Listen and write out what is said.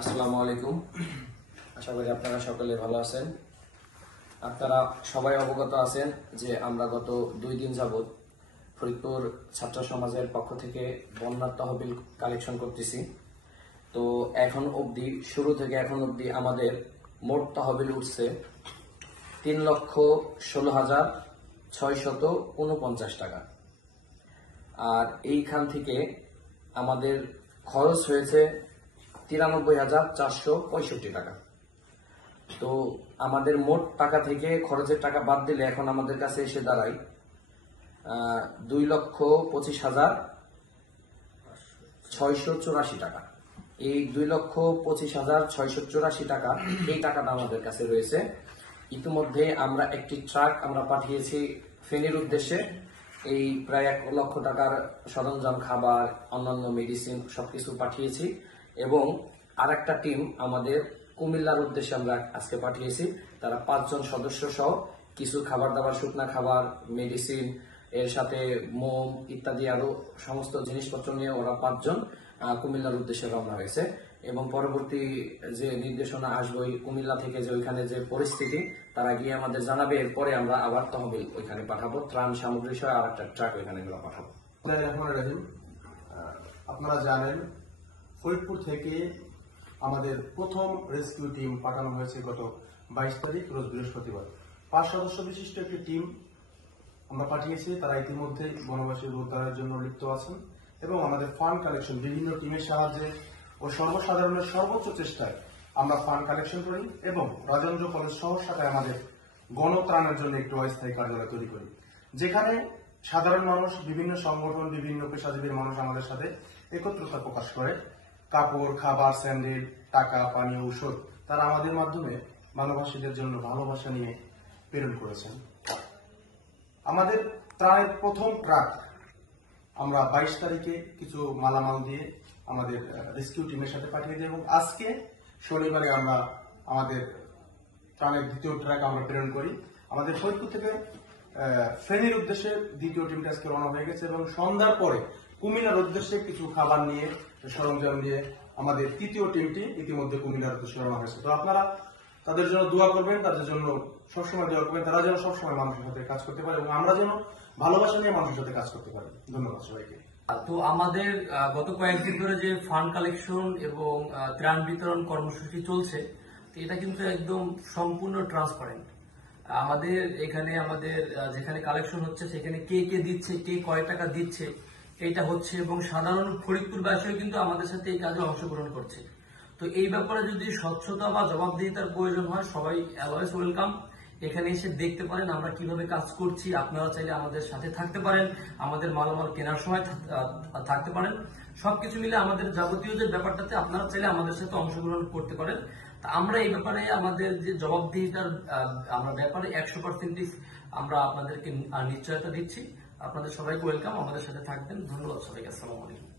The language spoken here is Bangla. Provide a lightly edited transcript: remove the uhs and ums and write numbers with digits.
আসসালামু আলাইকুম। আশা করি আপনারা সকলে ভালো আছেন। আপনারা সবাই অবগত আছেন যে আমরা গত 2 দিন যাবৎ ফরিদপুর ছাত্র সমাজের পক্ষ থেকে বন্যার তহবিল কালেকশন করতেছি। তো শুরু থেকে এখন অবধি আমাদের মোট তহবিল উঠছে 3,16,649 টাকা। আর এইখান থেকে আমাদের খরচ হয়েছে 93,465 টাকা। তো আমাদের মোট টাকা থেকে খরচের টাকা বাদ দিলে এখন আমাদের কাছে এসে দাঁড়ায় 2,25,684 টাকা। এই 2,25,684 টাকা, এই টাকাটা আমাদের কাছে রয়েছে। ইতিমধ্যে আমরা একটি ট্রাক পাঠিয়েছি ফেনীর উদ্দেশ্যে। এই প্রায় 1 লক্ষ টাকার সরঞ্জাম, খাবার, অন্যান্য মেডিসিন সবকিছু পাঠিয়েছি। এবং আরেকটা টিম আমাদের কুমিল্লার উদ্দেশ্যে আমরা আজকে পাঠিয়েছি। তারা 5 জন সদস্য সহ কিছু খাবার দাবার, শুকনা খাবার, মেডিসিন, এর সাথে মোম ইত্যাদি আরো সমস্ত জিনিসপত্র নিয়ে ওরা 5 জন কুমিল্লার উদ্দেশ্যে রওনা হয়েছে। এবং পরবর্তী যে নির্দেশনা আসবে কুমিল্লা থেকে, যে ওইখানে যে পরিস্থিতি তারা গিয়ে আমাদের জানাবে। এরপরে আমরা আবার তহবিল ওইখানে পাঠাবো, ত্রাণ সামগ্রী সহ আর একটা ট্রাক ওইখানে আমরা পাঠাবো। আপনারা জানেন ফরিদপুর থেকে আমাদের প্রথম রেস্কিউ টিম পাঠানো হয়েছে গত 22 তারিখ রোজ বৃহস্পতিবার। 5 সদস্য বিশিষ্ট একটি টিম আমরা পাঠিয়েছি। তারা ইতিমধ্যে বনবাসীর উদ্ধারের জন্য লিপ্ত আছেন এবং আমাদের ফান্ড কালেকশন বিভিন্ন টিমের সাহায্যে ও সর্বসাধারণের সর্বোচ্চ চেষ্টায় আমরা ফান্ড কালেকশন করি এবং রাজেন্দ্র কলেজ শহর শাখায় আমাদের গণত্রাণের জন্য একটি অস্থায়ী কার্যালয় তৈরি করি, যেখানে সাধারণ মানুষ, বিভিন্ন সংগঠন, বিভিন্ন পেশাজীবীর মানুষ আমাদের সাথে একত্রতা প্রকাশ করে। কাপড়, খাবার, স্যান্ডেল, টাকা, পানি, ঔষধ তারা আমাদের মাধ্যমে বনবাসীদের জন্য ভালোবাসা নিয়ে প্রেরণ করেছেন। আমাদের ত্রাণের প্রথম ট্রাক আমরা 22 তারিখে কিছু মালামাল দিয়ে আমাদের রেস্কিউ টিমের সাথে পাঠিয়ে দিই এবং আজকে শনিবারে আমরা আমাদের ত্রাণের দ্বিতীয় ট্রাক আমরা প্রেরণ করি। আমাদের ফরিদপুর থেকে ফেনীর উদ্দেশ্যে দ্বিতীয় টিমটা আজকে রওনা হয়ে গেছে এবং সন্ধ্যার পরে কুমিল্লার উদ্দেশ্যে কিছু খাবার নিয়ে, সরঞ্জাম নিয়ে আমাদের তৃতীয় টিমটি ইতিমধ্যে কুমিল্লার উদ্দেশ্যে রওনা হয়েছে। তো আপনারা তাদের জন্য দোয়া করবেন, তাদের জন্য সবসময় দোয়া করবেন, তারা যেন সবসময় মানুষের সাথে কাজ করতে পারে এবং আমরা যেন ভালোবাসা নিয়ে মানুষের সাথে কাজ করতে পারি। ধন্যবাদ সবাইকে। তো আমাদের গত কয়েকদিন ধরে যে ফান্ড কালেকশন এবং ত্রাণ বিতরণ কর্মসূচি চলছে, এটা কিন্তু একদম সম্পূর্ণ ট্রান্সপারেন্ট। আমাদের এখানে যেখানে কালেকশন হচ্ছে সেখানে কে কে দিচ্ছে, কে কয় টাকা দিচ্ছে, এটা হচ্ছে। এবং সাধারণ ফরিদপুরবাসীও কিন্তু আমাদের সাথে এই কাজে অংশগ্রহণ করছে। তো এই ব্যাপারে যদি স্বচ্ছতা বা জবাবদিহিতার প্রয়োজন হয়, সবাই অলওয়েজ ওয়েলকাম। এখানে এসে দেখতে পারেন আমরা কিভাবে কাজ করছি। আপনারা চাইলে আমাদের সাথে থাকতে পারেন, আমাদের মালামাল কেনার সময় থাকতে পারেন। সবকিছু মিলে আমাদের যাবতীয় যে ব্যাপারটাতে আপনারা চাইলে আমাদের সাথে অংশগ্রহণ করতে পারেন। তা আমরা এই ব্যাপারে আমাদের যে জবাবদিহিতার ব্যাপারে 100% আমরা আপনাদেরকে নিশ্চয়তা দিচ্ছি। আপনাদের সবাইকে ওয়েলকাম, আমাদের সাথে থাকবেন। ধন্যবাদ সবাইকে। আসসালামু আলাইকুম।